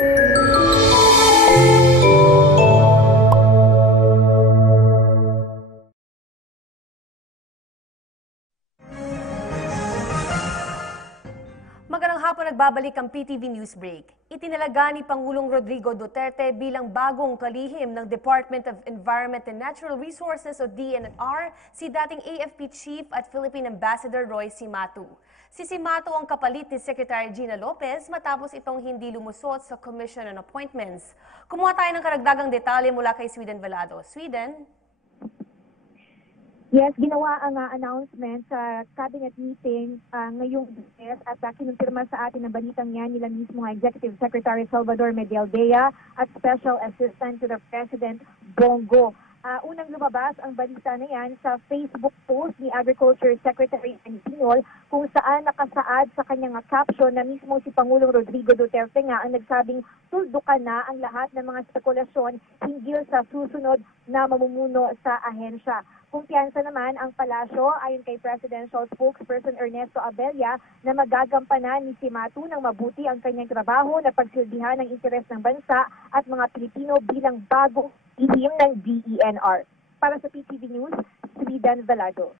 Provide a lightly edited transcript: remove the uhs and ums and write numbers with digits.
Magandang hapon, nagbabalik ang PTV News Break. Itinalaga ni Pangulong Rodrigo Duterte bilang bagong kalihim ng Department of Environment and Natural Resources o DENR si dating AFP Chief at Philippine Ambassador Roy Cimatu. Si Cimatu ang kapalit ni Secretary Gina Lopez matapos itong hindi lumusot sa Commission on Appointments. Kumuha tayo ng karagdagang detalye mula kay Sweden Velado. Sweden? Yes, ginawa ang announcement sa cabinet meeting ngayong Lunes at kinumpirma sa atin ang balitang yan nila mismo Executive Secretary Salvador Medialdea at Special Assistant to the President Bongo. Unang lumabas ang balita na yan sa Facebook post ni Agriculture Secretary Antinol kung saan nakasaad sa kanyang caption na mismo si Pangulong Rodrigo Duterte nga ang nagsabing tuldukan na ang lahat ng mga spekulasyon hinggil sa susunod na mamumuno sa ahensya. Kumpiyansa naman ang palasyo ayon kay Presidential Spokesperson Ernesto Abella na magagampanan ni Cimatu ng mabuti ang kanyang trabaho na pagsilbihan ng interes ng bansa at mga Pilipino bilang bagong ihim ng DENR. Para sa PTV News, Sweden Velado.